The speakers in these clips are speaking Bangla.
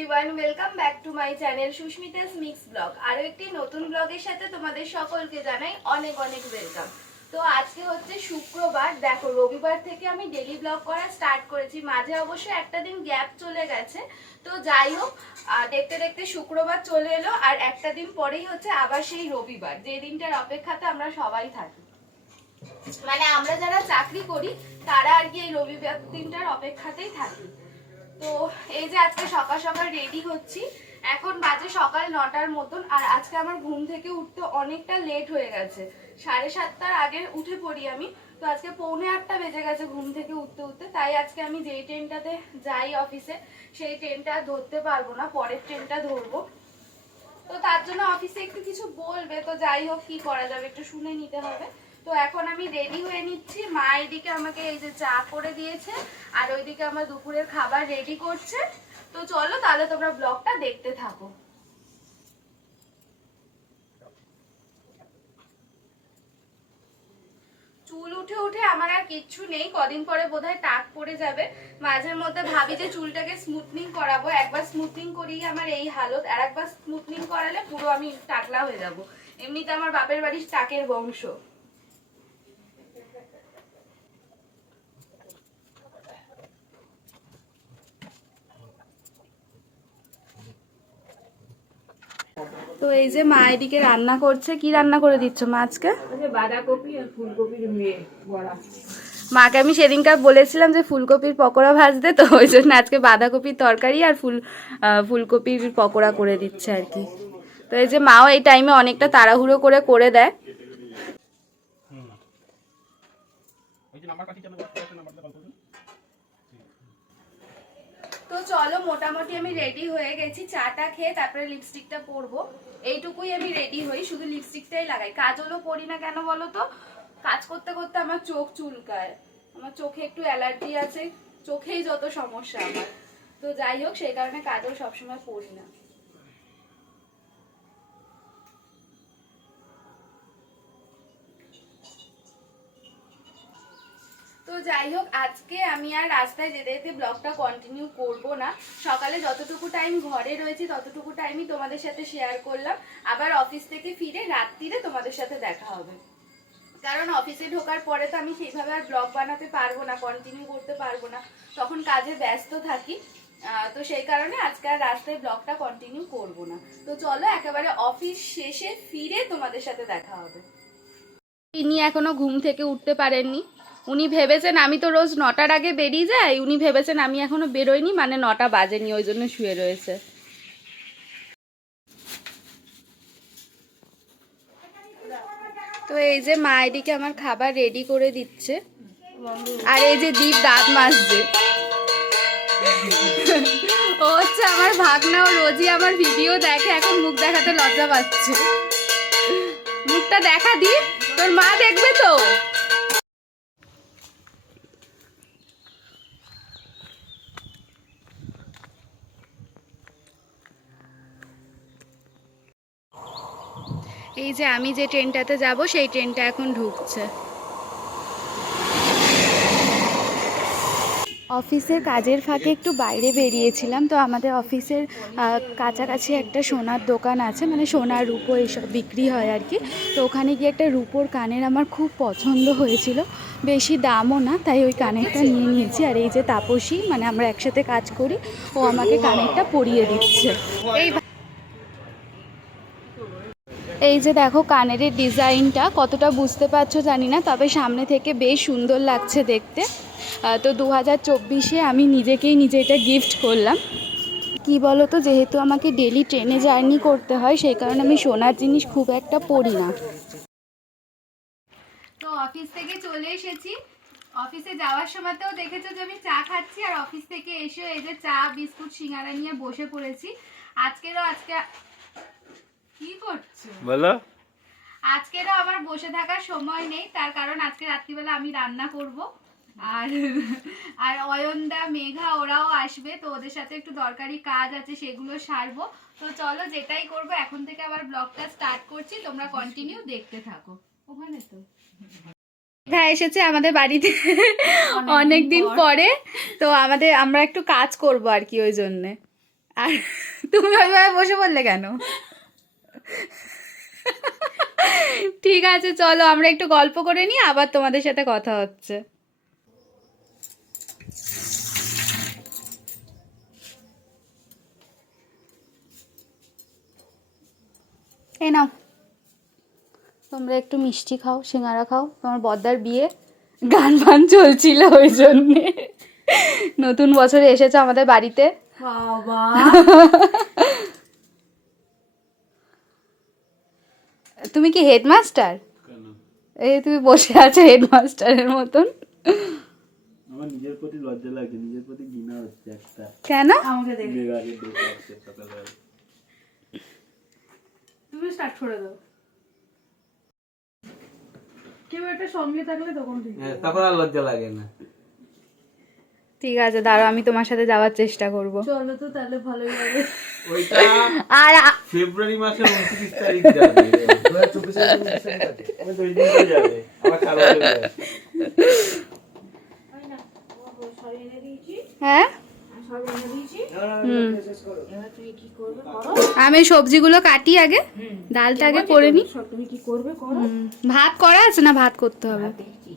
Everyone welcome back to my channel Susmita's mix vlog আরও একটি নতুন ব্লগের সাথে তোমাদের সকলকে জানাই অনেক অনেক ওয়েলকাম তো আজকে হচ্ছে শুক্রবার, দেখো রবিবার থেকে আমি ডেলি ব্লগ করা স্টার্ট করেছি। মাঝে অবশ্য একটা দিন গ্যাপ চলে গেছে। তো যাই হোক দেখতে দেখতে শুক্রবার চলে এলো আর একটা দিন পরেই হচ্ছে আবার সেই রবিবার, যে দিনটার অপেক্ষাতে আমরা সবাই থাকি। মানে আমরা যারা চাকরি করি, তারা আর কি এই রবিবার দিনটার অপেক্ষাতেই থাকি। তো এই যে আজকে সকাল সকাল রেডি হচ্ছি, এখন বাজে সকাল নটার মতন, আর আজকে আমার ঘুম থেকে উঠতে অনেকটা লেট হয়ে গেছে। সাড়ে সাতটার আগে উঠে পড়ি আমি, তো আজকে পৌনে আটটা বেজে গেছে ঘুম থেকে উঠতে উঠতে, তাই আজকে আমি যেই ট্রেনটাতে যাই অফিসে সেই ট্রেনটা ধরতে পারব না, পরের ট্রেনটা ধরবো। তো তার জন্য অফিসে একটু কিছু বলবে, তো যাই হোক, কি করা যাবে একটু শুনে নিতে হবে। তো এখন আমি রেডি হয়ে নিচ্ছি। মা এদিকে আমাকে এই যে চা করে দিয়েছে, আর ওইদিকে আমার দুপুরের খাবার রেডি করছে। তো চলো তাহলে তোমরা ব্লগটা দেখতে থাকো। চুল উঠে উঠে আমার আর কিচ্ছু নেই। কদিন পরে বোধহয় টাক পড়ে যাবে। মাঝের মধ্যে ভাবি যে চুলটাকে স্মুথনিং করাবো। একবার স্মুথনিং করিয়ে আমার এই হালত আর একবার স্মুথনিং করালে পুরো আমি টাকলা হয়ে যাব। এমনিতে আমার বাপের বাড়ির টাকের বংশ। তো এই যে মা এদিকে রান্না করছে। কি রান্না করে দিচ্ছ মা আজকে? বাঁধাকপি আর ফুলকপির বড়া। মাকে আমি সেদিনকার বলেছিলাম যে ফুলকপির পকোড়া ভাজতে তো ওই জন্য আজকে বাঁধাকপির তরকারি আর ফুল ফুলকপির পকোড়া করে দিচ্ছে আর কি। তো এই যে মাও এই টাইমে অনেকটা তাড়াহুড়ো করে করে দেয়। চলো, মোটামুটি আমি রেডি হয়ে গেছি। চাটা খেয়ে তারপরে লিপস্টিকটা পরবো। এইটুকুই আমি রেডি হই, শুধু লিপস্টিকটাই লাগাই। কাজলও পরি না কেন বলো তো? কাজ করতে করতে আমার চোখ চুলকায়। আমার চোখে একটু অ্যালার্জি আছে, চোখেই যত সমস্যা আমার। তো যাই হোক, সেই কারণে কাজল সবসময় পরি না। যাই হোক, আজকে আমি আর রাস্তায় যেতে যেতে ব্লগটা কন্টিনিউ করব না। সকালে যতটুকু টাইম ঘরে রয়েছি, ততটুকু টাইমই তোমাদের সাথে শেয়ার করলাম। আবার অফিস থেকে ফিরে রাত্রিরে তোমাদের সাথে দেখা হবে। কারণ অফিসে ঢোকার পরে তো আমি সেইভাবে আর ব্লগ বানাতে পারব না কন্টিনিউ করতে পারব না। তখন কাজে ব্যস্ত থাকি। তো সেই কারণে আজকে আর রাস্তায় ব্লগটা কন্টিনিউ করব না। তো চলো, একেবারে অফিস শেষে ফিরে তোমাদের সাথে দেখা হবে। তিনি এখনও ঘুম থেকে উঠতে পারেননি। উনি ভেবেছেন আমি তো রোজ নটার আগে বেরিয়ে যাই, উনি ভেবেছেন আমি এখনও বেরোইনি মানে নটা বাজেনি, ওই জন্য শুয়ে রয়েছে। তো এই যে মা এদিকে আমার খাবার রেডি করে দিচ্ছে। আর এই যে দীপ দাঁত মাজছে। ও হচ্ছে আমার ভাগনা, ও রোজই আমার ভিডিও দেখে, এখন মুখ দেখাতে লজ্জা পাচ্ছে। মুখটা দেখা দি তোর মা দেখবে তো? এই যে আমি যে ট্রেনটাতে যাব সেই ট্রেনটা এখন ঢুকছে। অফিসের কাজের ফাঁকে একটু বাইরে বেরিয়েছিলাম তো আমাদের অফিসের কাছাকাছি একটা সোনার দোকান আছে মানে সোনার রূপো এইসব বিক্রি হয় আর কি। তো ওখানে গিয়ে একটা রূপোর কানের আমার খুব পছন্দ হয়েছিল। বেশি দামও না তাই ওই কানেরটা নিয়ে নিয়েছি। আর এই যে তাপসী মানে আমরা একসাথে কাজ করি ও আমাকে কানেরটা পরিয়ে দিচ্ছে। এই এই যে দেখো কানের ডিজাইনটা, কতটা বুঝতে পারছ জানি না, তবে সামনে থেকে বেশ সুন্দর লাগছে দেখতে। তো দু হাজার চব্বিশে আমি নিজেকেই নিজে এটা গিফট করলাম। কি বলো তো যেহেতু আমাকে ডেলি ট্রেনে জার্নি করতে হয়, সেই কারণে আমি সোনার জিনিস খুব একটা পড়ি না। তো অফিস থেকে চলে এসেছি। অফিসে যাওয়ার সময়তেও দেখেছ যে আমি চা খাচ্ছি, আর অফিস থেকে এসে এই যে চা, বিস্কুট, সিঙ্গারা নিয়ে বসে পড়েছি। আজকেরও আজকে কি করছ? বলো। আজকেরও আমার বসে থাকার সময় নেই তার কারণ আজকে রাত্রিবেলা আমি রান্না করব। আর আর অয়নদা মেঘা ওরাও আসবে তো ওদের সাথে একটু দরকারি কাজ আছে সেগুলো সারবো। তো চলো যেটাই করব এখন থেকে আবার ব্লগটা স্টার্ট করছি তোমরা কন্টিনিউ দেখতে থাকো। ওখানে তো। মেঘা এসেছে আমাদের বাড়িতে অনেক দিন পরে তো আমাদের আমরা একটু কাজ করব আর কি ওই জন্যে। আর তুমি ওইভাবে বসে পড়লে কেন? ঠিক আছে চলো আমরা একটু গল্প করে নিই আবার তোমাদের সাথে কথা হচ্ছে। এই নাও। তোমরা একটু মিষ্টি খাও সিঙ্গারা খাও। তোমার বদ্দার বিয়ে গান ফান চলছিল ওই জন্যে। নতুন বছরে এসেছে আমাদের বাড়িতে। বাবা। তুমি কি হেডমাস্টার এই তুমি বসে আছো হেডমাস্টারের মতন। আমার নিজের প্রতি লজ্জা লাগছে নিজের প্রতি ঘৃণা হচ্ছে একটা। কেন? আমাকে দেখ। আগে ডেকে আসছে সকালবেলা। তুমি স্টার্ট করে দাও। কেউ একটা সঙ্গে থাকলে তখন ঠিক। হ্যাঁ তখন আর লজ্জা লাগে না। ঠিক আছে দাঁড়াও আমি তোমার সাথে যাওয়ার চেষ্টা করব। চলো তো তাহলে ভালোই হবে। ওইটা আর ফেব্রুয়ারি মাসের উনত্রিশ তারিখ যাবে। ওই দুই দিন পরে যাবে। আবার কালো যাবে। সব এনে দিয়েছি। হ্যাঁ? সব এনে দিয়েছি। হুম। এবার তুমি কি করবে করো? আমি সবজিগুলো কাটি আগে ডালটা আগে করে নি সব তুমি কি করবে ভাত করা আছে না? ভাত করতে হবে দেখছি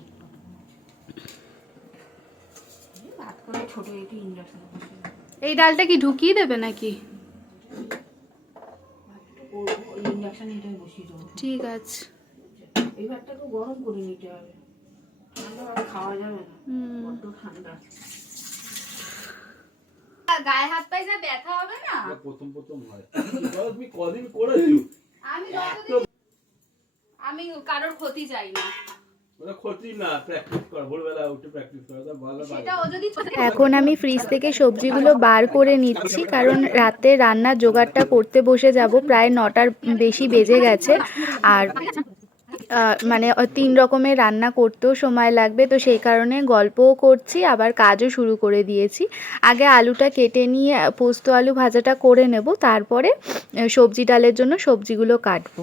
ভাত করে ছোট একটু ইন্ডাকশন এই ডালটা কি ঢুকিয়ে দেবে নাকি? বসিয়ে দেবো। ঠিক আছে। এই ভাতটাকে গরম করে নিতে হবে। ঠান্ডা ভাত খাওয়া যাবে না। বড্ড ঠান্ডা। গায়ে হাত পায়ে যা ব্যথা হবে না? প্রথম প্রথম হয়। তুমি কদিন করেছ? আমি আমি কারোর ক্ষতি চাই না। ওটা ক্ষতি না প্র্যাকটিস কর ভোরবেলা উঠে প্র্যাকটিস করো তা ভালো সেটা এখন আমি ফ্রিজ থেকে সবজিগুলো বার করে নিচ্ছি কারণ রাতে রান্নার জোগাড়টা করতে বসে যাব প্রায় নটার বেশি বেজে গেছে। আর মানে তিন রকমের রান্না করতেও সময় লাগবে তো সেই কারণে গল্পও করছি আবার কাজও শুরু করে দিয়েছি। আগে আলুটা কেটে নিয়ে পোস্ত আলু ভাজাটা করে নেব তারপরে সবজি ডালের জন্য সবজিগুলো কাটবো।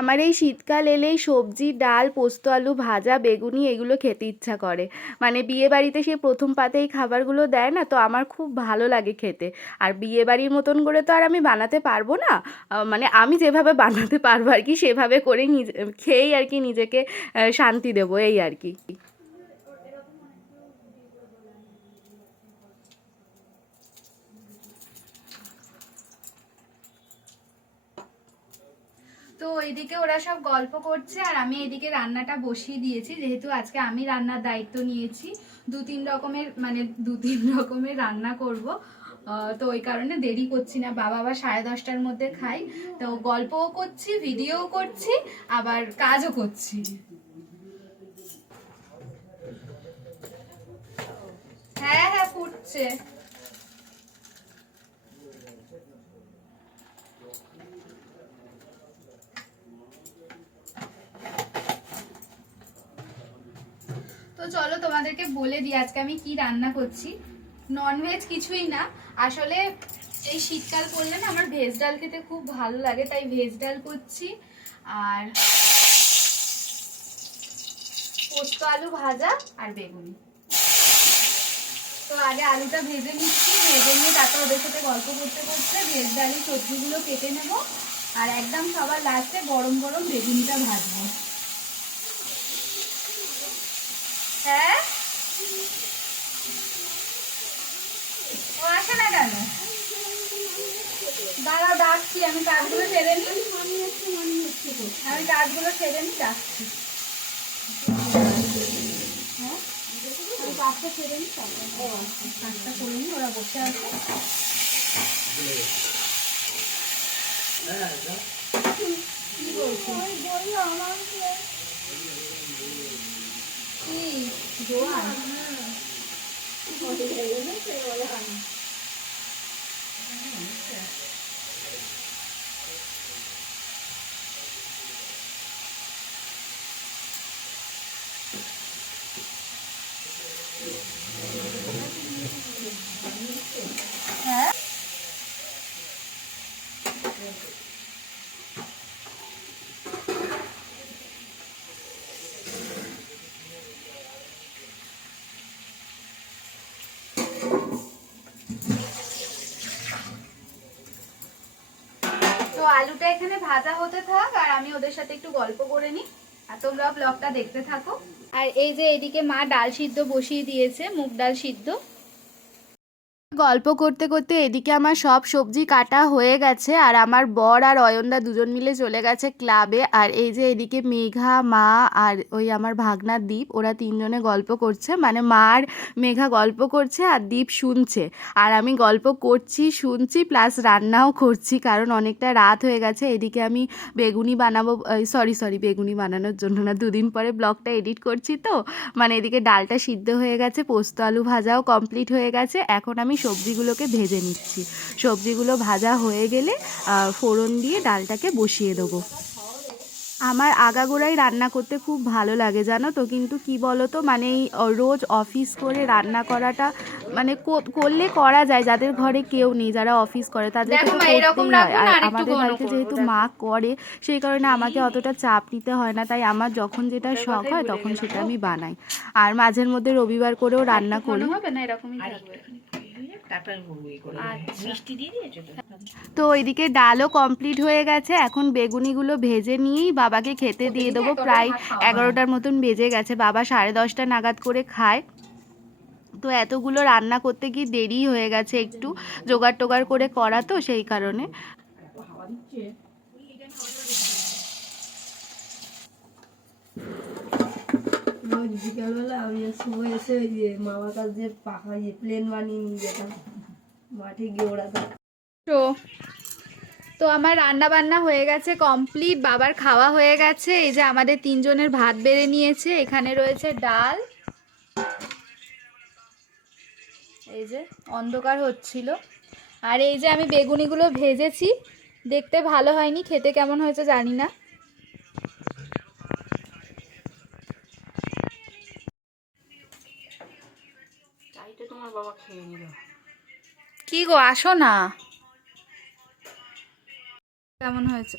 আমার এই শীতকাল এলেই সবজি, ডাল, পোস্ত, আলু ভাজা, বেগুনি এগুলো খেতে ইচ্ছা করে। মানে বিয়ে বাড়িতে সেই প্রথম পাতে এই খাবারগুলো দেয় না, তো আমার খুব ভালো লাগে খেতে। আর বিয়ে বাড়ির মতন করে তো আর আমি বানাতে পারব না। মানে আমি যেভাবে বানাতে পারব আর কি, সেভাবে করে নিজে, খেয়েই আর কি নিজেকে শান্তি দেবো, এই আর কি। তো এইদিকে ওরা সব গল্প করছে আর আমি এদিকে রান্নাটা বসিয়ে দিয়েছি। যেহেতু আজকে আমি রান্নার দায়িত্ব নিয়েছি, দু তিন রকমের মানে দু তিন রকমের রান্না করব। তো ওই কারণে দেরি করছি না। বাবা আবার সাড়ে দশটার মধ্যে খাই তো গল্পও করছি, ভিডিওও করছি, আবার কাজও করছি। হ্যাঁ হ্যাঁ ফুটছে। চলো তোমাদেরকে বলে দিই আজকে আমি কি রান্না করছি। ননভেজ কিছুই না। আসলে এই শীতকাল পড়লে না আমার ভেজ ডাল খেতে খুব ভালো লাগে, তাই ভেজ ডাল করছি। আর পোস্ত, আলু ভাজা আর বেগুনি। তো আগে আলুটা ভেজে নিচ্ছি, ভেজে নিয়ে তারপর ওদের সাথে গল্প করতে করতে ভেজ ডালি সবজিগুলো কেটে নেব। আর একদম সবার লাস্টে গরম গরম বেগুনিটা ভাজবো। হ্যাঁ? ও আসে না কেন? দাঁড়াও ডাকছি আমি কাজগুলো সেরে নিই আমি কাজগুলো সেরে নিই ডাকছি। হ্যাঁ? আমি কাজটা সেরে নিই কাজটা করে নিই ওরা বসে আছে। কি বলছো? কি জোয়ান হ্যাঁ আলুটা এখানে ভাজা হতে থাক, আর আমি ওদের সাথে একটু গল্প করে নিই। আর তোমরা ব্লগটা দেখতে থাকো। আর এই যে এদিকে মা ডাল সিদ্ধ বসিয়ে দিয়েছে, মুগ ডাল সিদ্ধ। গল্প করতে করতে এদিকে আমার সব সবজি কাটা হয়ে গেছে আর আমার বর আর অয়নদা দুজন মিলে চলে গেছে ক্লাবে। আর এই যে এদিকে মেঘা, মা আর ওই আমার ভাগনা দ্বীপ ওরা তিনজনে গল্প করছে। মানে মা আর মেঘা গল্প করছে আর দ্বীপ শুনছে। আর আমি গল্প করছি, শুনছি, প্লাস রান্নাও করছি, কারণ অনেকটা রাত হয়ে গেছে। এদিকে আমি বেগুনি বানাবো সরি সরি, বেগুনি বানানোর জন্য না, দুদিন পরে ব্লগটা এডিট করছি তো। মানে এদিকে ডালটা সিদ্ধ হয়ে গেছে, পোস্ত আলু ভাজাও কমপ্লিট হয়ে গেছে। এখন আমি সবজিগুলোকে ভেজে নিচ্ছি। সবজিগুলো ভাজা হয়ে গেলে ফোড়ন দিয়ে ডালটাকে বসিয়ে দেবো। আমার আগাগোড়াই রান্না করতে খুব ভালো লাগে জানো তো? কিন্তু কি বলো তো মানে এই রোজ অফিস করে রান্না করাটা মানে কো- করলে করা যায় যাদের ঘরে কেউ নেই যারা অফিস করে তাদেরকে দেখো তো মা, এরকম করতেই রাখব আর আমাদের বাড়িতে যেহেতু মা করে সেই কারণে আমাকে অতটা চাপ নিতে হয় না তাই আমার যখন যেটা শখ হয় তখন সেটা আমি বানাই। আর মাঝের মধ্যে রবিবার করেও রান্না করি হবে না? এরকমই আচ্ছা। তো? তো এদিকে ডালও কমপ্লিট হয়ে গেছে। এখন বেগুনিগুলো ভেজে নিয়েই বাবাকে খেতে দিয়ে দেবো। প্রায় এগারোটার মতন বেজে গেছে। বাবা সাড়ে দশটা নাগাদ করে খায়। তো এতগুলো রান্না করতে গিয়ে দেরি হয়ে গেছে একটু। জোগাড় টোগাড় করে করা তো সেই কারণে হাওয়া দিচ্ছে রোজ বিকালবেলা আমি সময় এসে ওই যে মামার কাছে যে পাখা প্লেন বানিয়ে নিয়ে যেতাম মাঠে গিয়ে ওড়াতাম তো তো আমার রান্না বান্না হয়ে গেছে কমপ্লিট বাবার খাওয়া হয়ে গেছে, এই যে আমাদের তিনজনের ভাত বেড়ে নিয়েছে, এখানে রয়েছে ডাল। এই যে অন্ধকার হচ্ছিল। আর এই যে আমি বেগুনিগুলো ভেজেছি, দেখতে ভালো হয়নি, খেতে কেমন হয়েছে জানি না। তোমার বাবা খেয়ে নিল। কি গো আসো না। কেমন হয়েছে?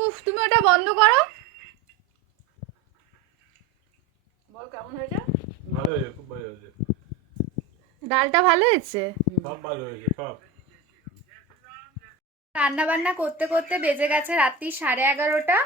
উফ তুমি ওটা বন্ধ করো। বল কেমন হয়েছে? ভালো হয়েছে খুব ভালো হয়েছে। ডালটা ভালো হয়েছে? সব ভালো হয়েছে সব। রান্না বান্না করতে করতে বেজে গেছে রাত্রি সাড়ে এগারোটা।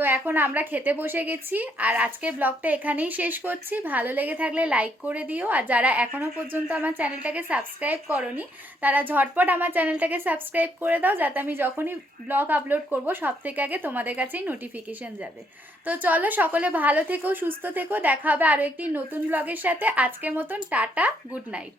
তো এখন আমরা খেতে বসে গেছি আর আজকের ব্লগটা এখানেই শেষ করছি। ভালো লেগে থাকলে লাইক করে দিও। আর যারা এখনও পর্যন্ত আমার চ্যানেলটাকে সাবস্ক্রাইব করনি, তারা ঝটপট আমার চ্যানেলটাকে সাবস্ক্রাইব করে দাও যাতে আমি যখনই ব্লগ আপলোড করব সব থেকে আগে তোমাদের কাছেই নোটিফিকেশন যাবে। তো চলো সকলে ভালো থেকো, সুস্থ থেকো। দেখা হবে আরও একটি নতুন ব্লগের সাথে। আজকের মতন টাটা গুড নাইট